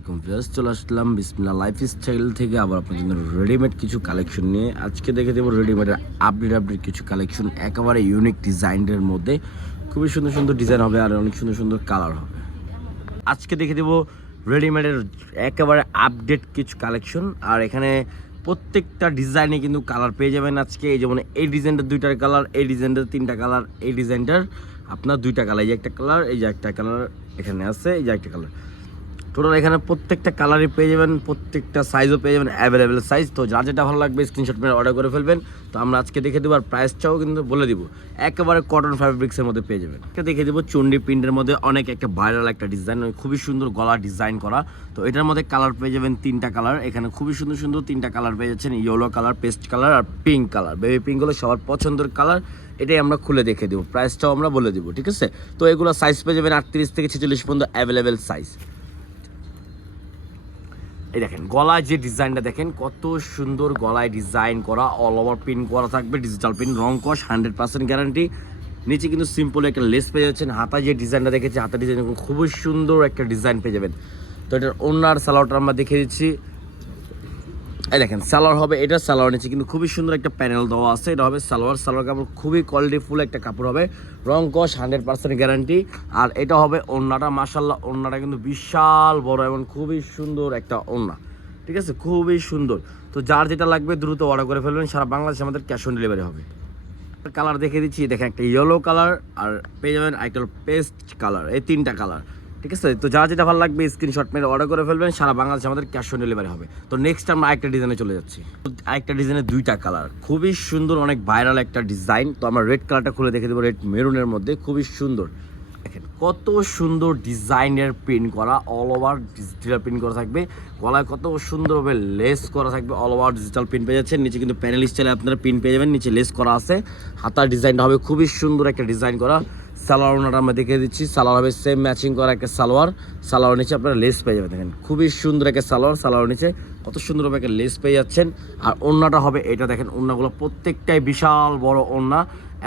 আলাইকুম ভিউয়ার্স, চলে আসলাম বিসমিল্লাহ লাইফস্টাইল থেকে আবার আপনাদের জন্য রেডিমেড কিছু কালেকশন নিয়ে। আজকে দেখে দেবো রেডিমেডের আপডেট কিছু কালেকশন, একেবারে ইউনিক ডিজাইনের মধ্যে খুবই সুন্দর সুন্দর ডিজাইন হবে আর অনেক সুন্দর সুন্দর কালার হবে। আজকে দেখে দেবো রেডিমেডের একেবারে আপডেট কিছু কালেকশন, আর এখানে প্রত্যেকটা ডিজাইনে কিন্তু কালার পেয়ে যাবেন আজকে। এই যেমন এই ডিজাইনটার 2টা কালার, এই ডিজাইনটার 3টা কালার, এই ডিজাইনটার আপনার 2টা কালার, এই যে একটা কালার, এই যে একটা কালার এখানে আছে, এই যে একটা কালার। টোটাল এখানে প্রত্যেকটা কালারই পেয়ে যাবেন, প্রত্যেকটা সাইজও পেয়ে যাবেন, অ্যাভেলেবেল সাইজ। তো যার যেটা ভালো লাগবে স্ক্রিনশট মেরে অর্ডার করে ফেলবেন। তো আমরা আজকে দেখে দেবো, আর প্রাইসটাও কিন্তু বলে দিব, একেবারে কটন ফ্যাব্রিক্সের মধ্যে পেয়ে যাবেন। এটা দেখে দেবো চুন্ডি প্রিন্টের মধ্যে অনেক একটা ভাইরাল একটা ডিজাইন, খুবই সুন্দর গলা ডিজাইন করা। তো এটার মধ্যে কালার পেয়ে যাবেন 3টা কালার, এখানে খুবই সুন্দর সুন্দর 3টা কালার পেয়ে যাচ্ছেন, ইয়েলো কালার, পেস্ট কালার আর পিঙ্ক কালার। বেবি পিঙ্ক হলো সবার পছন্দের কালার, এটাই আমরা খুলে দেখে দেবো, প্রাইসটাও আমরা বলে দেবো, ঠিক আছে। তো এগুলো সাইজ পেয়ে যাবেন 38 থেকে 46 পর্যন্ত অ্যাভেলেবেল সাইজ। এই দেখেন গলায় যে ডিজাইনটা দেখেন, কত সুন্দর গলায় ডিজাইন করা, অল ওভার পিন করা থাকবে, ডিজিটাল পিন, রং কস 100% গ্যারান্টি। নিচে কিন্তু সিম্পল একটা লেস পেয়ে যাচ্ছেন। হাতায় যে ডিজাইনটা দেখেছি, হাতা ডিজাইন খুবই সুন্দর একটা ডিজাইন পেয়ে যাবেন। তো এটার ওনার সালোয়ারটা আমরা দেখিয়ে দিচ্ছি। এই দেখেন সালোয়ার হবে, এটা সালোয়ার নিচে কিন্তু খুবই সুন্দর একটা প্যানেল দেওয়া আছে, এটা হবে সালোয়ার। সালোয়ার কাপড় খুবই কোয়ালিটিফুল একটা কাপড় হবে, রং কস 100% গ্যারান্টি। আর এটা হবে ওড়নাটা, মাশাআল্লাহ ওড়নাটা কিন্তু বিশাল বড় এবং খুবই সুন্দর একটা ওড়না, ঠিক আছে, খুবই সুন্দর। তো যার যেটা লাগবে দ্রুত অর্ডার করে ফেলবেন, সারা বাংলাদেশে আমাদের ক্যাশ অন ডেলিভারি হবে। কালার দেখিয়ে দিচ্ছি, দেখেন একটা ইয়েলো কালার, আর পেয়ে যাবেন একটা পেস্ট কালার, এই 3টা কালার, ঠিক আছে। তো যা যেটা ভালো লাগবে স্ক্রিনশট মেরে অর্ডার করে ফেলবেন, সারা বাংলাদেশে আমাদের ক্যাশ অন ডেলিভারি হবে। তো নেক্সট আমরা আরেকটা ডিজাইনে চলে যাচ্ছি। আরেকটা ডিজাইনের 2টা কালার, খুবই সুন্দর, অনেক ভাইরাল একটা ডিজাইন। তো আমরা রেড কালারটা খুলে দেখে দেবো, রেড মেরুনের মধ্যে খুবই সুন্দর। দেখেন কত সুন্দর ডিজাইনের প্রিন্ট করা, অল ওভার ডিজিটাল প্রিন্ট করা থাকবে, গলায় কত সুন্দরভাবে লেস করা থাকবে, অল ওভার ডিজিটাল প্রিন্ট পেয়ে যাচ্ছেন। নিচে কিন্তু প্যানেল স্টাইলে আপনারা প্রিন্ট পেয়ে যাবেন, নিচে লেস করা আছে। হাতার ডিজাইনটা হবে খুবই সুন্দর একটা ডিজাইন করা। সালোয়ার ওনাটা আমরা দেখিয়ে দিচ্ছি, সালোয়ার হবে সেম ম্যাচিং করা একটা সালোয়ার। সালোয়ার নিচে আপনারা লেস পেয়ে যাবেন, দেখেন খুবই সুন্দর একটা সালোয়ার, সালোয়ার নিচে কত সুন্দরভাবে একটা লেস পেয়ে যাচ্ছেন। আর ওড়নাটা হবে এটা, দেখেন ওড়নাগুলো প্রত্যেকটাই বিশাল বড় ওড়না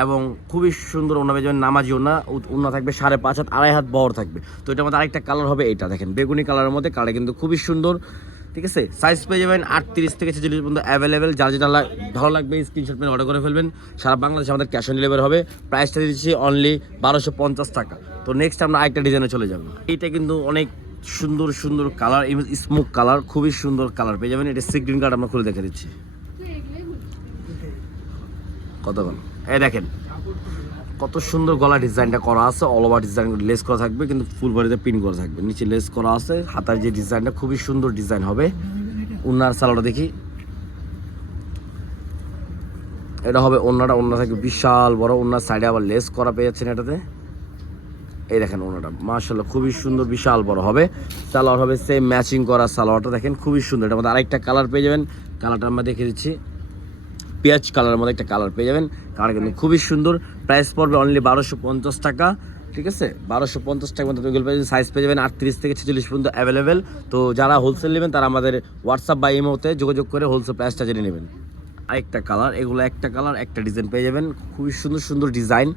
এবং খুবই সুন্দর ওড়না পেয়ে যাবেন, নামাজি ওড়না। ওড়না থাকবে 5.5 হাত, 2.5 হাত বড় থাকবে। তো এটার মধ্যে আরেকটা কালার হবে, এটা দেখেন বেগুনি কালারের মধ্যে, কালার কিন্তু খুবই সুন্দর, ঠিক আছে। সাইজ পেয়ে যাবেন 38 থেকে 46 পর্যন্ত অ্যাভেলেবেল। যার যেটা ভালো লাগবে স্ক্রিনশট মেরে অর্ডার করে ফেলবেন, সারা বাংলাদেশে আমাদের ক্যাশ অন ডেলিভারি হবে। প্রাইসটা দিচ্ছি অনলি 1250 টাকা। তো নেক্সট আমরা আরেকটা ডিজাইনে চলে যাব। এইটা কিন্তু অনেক সুন্দর সুন্দর কালার, স্মোক কালার, খুবই সুন্দর কালার পেয়ে যাবেন। এটা সি গ্রিন কার্ড আমরা খুলে দেখে দিচ্ছি, কতক্ষণ এই দেখেন কত সুন্দর গলা ডিজাইনটা করা আছে, অল ওভার ডিজাইন লেস করা থাকবে, কিন্তু ফুল বডিতে পিন করা থাকবে, নিচে লেস করা আছে। হাতার যে ডিজাইনটা খুবই সুন্দর ডিজাইন হবে। ওনার সালোয়ারটা দেখি, এটা হবে ওনাটা, ওনা থাকবে বিশাল বড়, ওনার সাইডে আবার লেস করা পেয়ে যাচ্ছেন এটাতে। এই দেখেন ওনাটা মাশাআল্লাহ খুবই সুন্দর, বিশাল বড় হবে। সালোয়ার হবে সেম ম্যাচিং করা, সালোয়ারটা দেখেন খুবই সুন্দর। এটার মধ্যে আরেকটা কালার পেয়ে যাবেন, কালারটা আমরা দেখে দিচ্ছি, পেঁয়াজ কালারের মধ্যে একটা কালার পেয়ে যাবেন, কালার কিন্তু খুবই সুন্দর। প্রাইস পড়বে অনলি 1250 টাকা, ঠিক আছে, 1250 টাকার মধ্যে এগুলো পেয়ে যাবেন। সাইজ পেয়ে যাবেন 38 থেকে 46 পর্যন্ত অ্যাভেলেবেল। তো যারা হোলসেল নেবেন তারা আমাদের হোয়াটসঅ্যাপ বা ইমোতে যোগাযোগ করে হোলসেল প্রাইসটা জেনে নেবেন। আরেকটা কালার, এগুলো একটা কালার একটা ডিজাইন পেয়ে যাবেন, খুবই সুন্দর সুন্দর ডিজাইন।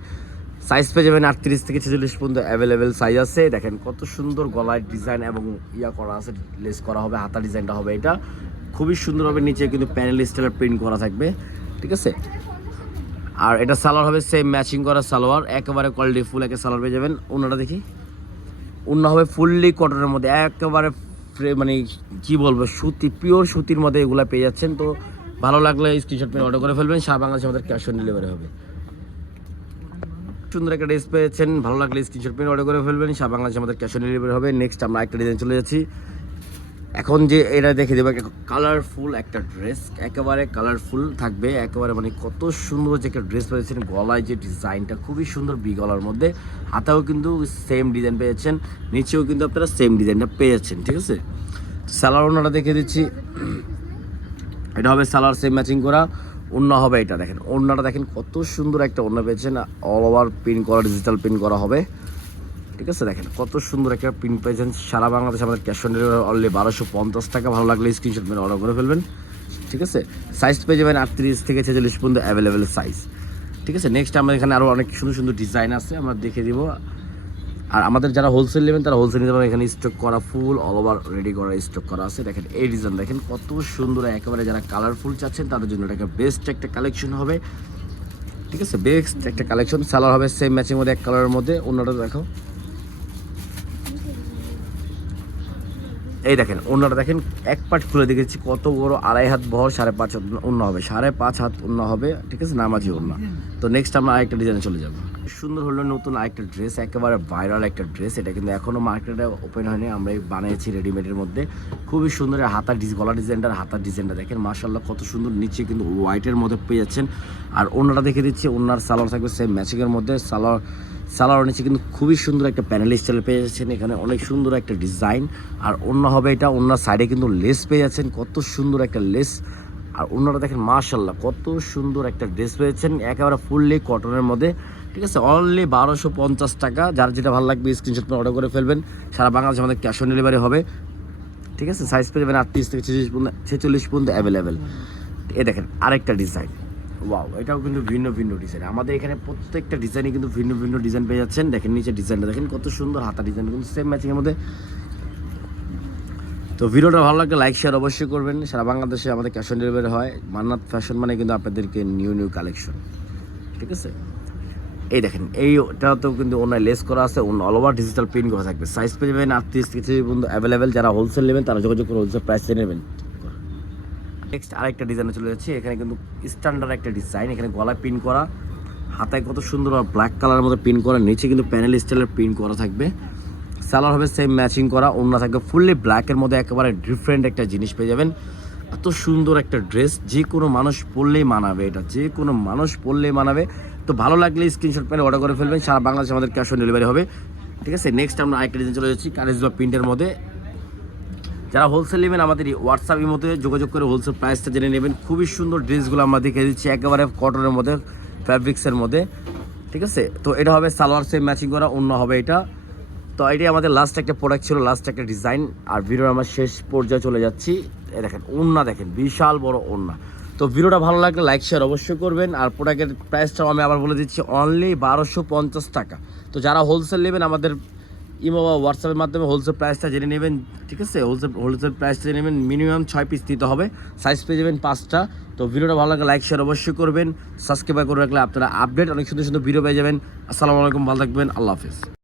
সাইজ পেয়ে যাবেন 38 থেকে 46 পর্যন্ত অ্যাভেলেবেল সাইজ আছে। দেখেন কত সুন্দর গলায় ডিজাইন এবং ইয়া করা আছে, লেস করা হবে, হাতা ডিজাইনটা হবে এটা খুবই সুন্দর হবে। নিচে কিন্তু প্যানেল স্টাইলের প্রিন্ট করা থাকবে, ঠিক আছে। আর এটা সালোয়ার হবে সেম ম্যাচিং করা সালোয়ার, একেবারে কোয়ালিটি ফুল একটা সালোয়ার পেয়ে যাবেন। ওনাটা দেখি, ওনা হবে ফুললি কটনের মধ্যে, একেবারে মানে কি বলবো, সুতি, পিওর সুতির মধ্যে এগুলো পেয়ে যাচ্ছেন। তো ভালো লাগলে স্ক্রিনশট মেরে অর্ডার করে ফেলবেন, সারা বাংলাদেশে আমাদের ক্যাশ অন ডেলিভারি হবে। সুন্দর একটা ড্রেস পেয়েছেন, ভালো লাগলে স্ক্রিনশট মেরে অর্ডার করে ফেলবেন, সারা বাংলাদেশে আমাদের ক্যাশ অন ডেলিভারি হবে। নেক্সট আমরা একটা ডিজাইন চলে যাচ্ছি। এখন যে এটা দেখে দেবো, কালারফুল একটা ড্রেস, একেবারে কালারফুল থাকবে, একেবারে মানে কত সুন্দর যে একটা ড্রেস পেয়েছেন। গলায় যে ডিজাইনটা খুবই সুন্দর, বি গলার মধ্যে, হাতাও কিন্তু সেম ডিজাইন পেয়েছেন, নিচেও কিন্তু আপনারা সেম ডিজাইনটা পেয়েছেন, ঠিক আছে। সালোয়ার ওনাটা দেখে দিচ্ছি, এটা হবে সালোয়ার সেম ম্যাচিং করা। ওড়না হবে এটা, দেখেন ওড়নাটা দেখেন কত সুন্দর একটা ওড়না পেয়েছেন, অল ওভার প্রিন্ট করা, ডিজিটাল প্রিন্ট করা হবে, ঠিক আছে। দেখেন কত সুন্দর একটা প্রিন্ট পেয়েছেন, সারা বাংলাদেশে আমাদের ক্যাশ অন ডেলিভারি অনলি 1250 টাকা। ভালো লাগলে স্ক্রিনশট মেরে অর্ডার করে ফেলবেন, ঠিক আছে। সাইজ পেয়ে যাবেন 38 থেকে 46 পর্যন্ত অ্যাভেলেবেল সাইজ, ঠিক আছে। নেক্সট আমাদের এখানে আরও অনেক সুন্দর সুন্দর ডিজাইন আছে, আমরা দেখে দিব। আর আমাদের যারা হোলসেল নেবেন তারা হোলসেল নিতে পারবেন। এখানে স্টক করা ফুল অল ওভার রেডি করা স্টক করা আছে। দেখেন এই ডিজাইন দেখেন কত সুন্দর, একেবারে যারা কালারফুল চাচ্ছেন তাদের জন্য এটা বেস্ট একটা কালেকশন হবে, ঠিক আছে, বেস্ট একটা কালেকশন। সালোয়ার হবে সেম ম্যাচিং মধ্যে এক কালারের মধ্যে। অন্যটা দেখো, এই দেখেন অন্যটা দেখেন, এক পার্ট খুলে দেখেছি কত বড়, 2.5 হাত বহর, 5.5 হাত অন্য হবে, 5.5 হাত অন্য হবে, ঠিক আছে, নামাজি অন্য। তো নেক্সট আমরা আরেকটা ডিজাইনে চলে যাবো। সুন্দর হলো নতুন আরেকটা ড্রেস, একেবারে ভাইরাল একটা ড্রেস। এটা কিন্তু এখনো মার্কেটে ওপেন হয়নি, আমরা বানিয়েছি রেডিমেডের মধ্যে। খুবই সুন্দর হাতার গলা ডিজাইনটার, হাতার ডিজাইনটা দেখেন মাশাআল্লাহ কত সুন্দর। নিচে কিন্তু হোয়াইটের মধ্যে পেয়ে যাচ্ছেন। আর অন্যটা দেখে দিচ্ছি, ওনার সালোয়ার থাকবে সেম ম্যাচিংয়ের মধ্যে। সালোয়ার নিচে কিন্তু খুবই সুন্দর একটা প্যানেল স্টাইল পেয়ে যাচ্ছেন, এখানে অনেক সুন্দর একটা ডিজাইন। আর অন্য হবে এটা, অন্যার সাইডে কিন্তু লেস পেয়ে যাচ্ছেন, কত সুন্দর একটা লেস। আর অন্যটা দেখেন মাশাআল্লাহ কত সুন্দর একটা ড্রেস পেয়েছেন, একেবারে ফুললি কটনের মধ্যে, ঠিক আছে, অনলি 1250 টাকা। যার যেটা ভালো লাগবে স্ক্রিনশট করে অর্ডার করে ফেলবেন। সারা বাংলাদেশে আমাদের ক্যাশ অন ডেলিভারি হবে, ঠিক আছে। সাইজ পেয়ে যাবেন 38 থেকে 46 পর্যন্ত অ্যাভেলেবেল। এ দেখেন আরেকটা ডিজাইন, ওয়াও, এটাও কিন্তু ভিন্ন ভিন্ন ডিজাইন। আমাদের এখানে প্রত্যেকটা ডিজাইনে কিন্তু ভিন্ন ভিন্ন ডিজাইন পেয়ে যাচ্ছেন। দেখেন নিচে ডিজাইনটা দেখেন কত সুন্দর, হাতা ডিজাইন কিন্তু সেম ম্যাচিংয়ের মধ্যে। তো ভিডিওটা ভালো লাগলে লাইক শেয়ার অবশ্যই করবেন। সারা বাংলাদেশে আমাদের ক্যাশ অন ডেলিভারি হয়। মান্নাত ফ্যাশন মানে কিন্তু আপনাদেরকে নিউ নিউ কালেকশন, ঠিক আছে। এই দেখেন এইটাতেও কিন্তু অন্য লেস করা আছে, অল ওভার ডিজিটাল প্রিন্ট করা থাকবে। সাইজ পেয়ে যাবেন 38 থেকে 40 পর্যন্ত অ্যাভেলেবেল। যারা হোলসেল নেবেন তারা যোগাযোগ করে হোলসেল প্রাইসে নেবেন। নেক্সট আরেকটা ডিজাইনে চলে যাচ্ছে। এখানে কিন্তু স্ট্যান্ডার্ড একটা ডিজাইন, এখানে গলায় পিন করা, হাতায় কত সুন্দর ব্ল্যাক কালারের মধ্যে পিন করা, নিচে কিন্তু প্যানেল স্টাইলের প্রিন্ট করা থাকবে। সালোয়ার হবে সেম ম্যাচিং করা, ওড়না থাকবে ফুললি ব্ল্যাকের মধ্যে, একেবারে ডিফারেন্ট একটা জিনিস পেয়ে যাবেন। এত সুন্দর একটা ড্রেস, যে কোনো মানুষ পরলেই মানাবে, এটা যে কোনো মানুষ পরলেই মানাবে। তো ভালো লাগলে স্ক্রিনশট পেলে অর্ডার করে ফেলবেন। সারা বাংলাদেশে আমাদের ক্যাশ অন ডেলিভারি হবে, ঠিক আছে। নেক্সট আমরা আরেকটা ডিজাইন চলে যাচ্ছি কারিজমা প্রিন্টের মধ্যে। যারা হোলসেল নেবেন আমাদের হোয়াটসঅ্যাপের মধ্যে যোগাযোগ করে হোলসেল প্রাইসটা জেনে নেবেন। খুবই সুন্দর ড্রেসগুলো আমরা দেখে দিচ্ছি, একেবারে কটনের মধ্যে, ফ্যাব্রিক্সের মধ্যে, ঠিক আছে। তো এটা হবে সালোয়ার সেম ম্যাচিং করা, অন্য হবে এটা। তো এটাই আমাদের লাস্ট একটা প্রোডাক্ট ছিল, লাস্ট একটা ডিজাইন। আর ভিডিওর আমরা শেষ পর্যায়ে চলে যাচ্ছি। এই দেখেন ওড়না দেখেন, বিশাল বড় ওড়না। তো ভিডিওটা ভালো লাগলে লাইক শেয়ার অবশ্যই করবেন। আর প্রোডাক্টের প্রাইসটাও আমি আবার বলে দিচ্ছি, অনলি 1250 টাকা। তো যারা হোলসেল নেবেন আমাদের ইমো বা হোয়াটসঅ্যাপের মাধ্যমে হোলসেল প্রাইসটা জেনে নেবেন, ঠিক আছে। হোলসেল প্রাইসটা জেনে নেবেন, মিনিমাম 6 পিস নিতে হবে, সাইজ পেয়ে যাবেন 5টা। তো ভিডিওটা ভালো লাগলে লাইক শেয়ার অবশ্যই করবেন, সাবস্ক্রাইব করে রাখলে আপনারা আপডেট অনেক সুন্দর সুন্দর ভিডিও পেয়ে যাবেন। আসসালামু আলাইকুম, ভালো থাকবেন, আল্লাহ হাফেজ।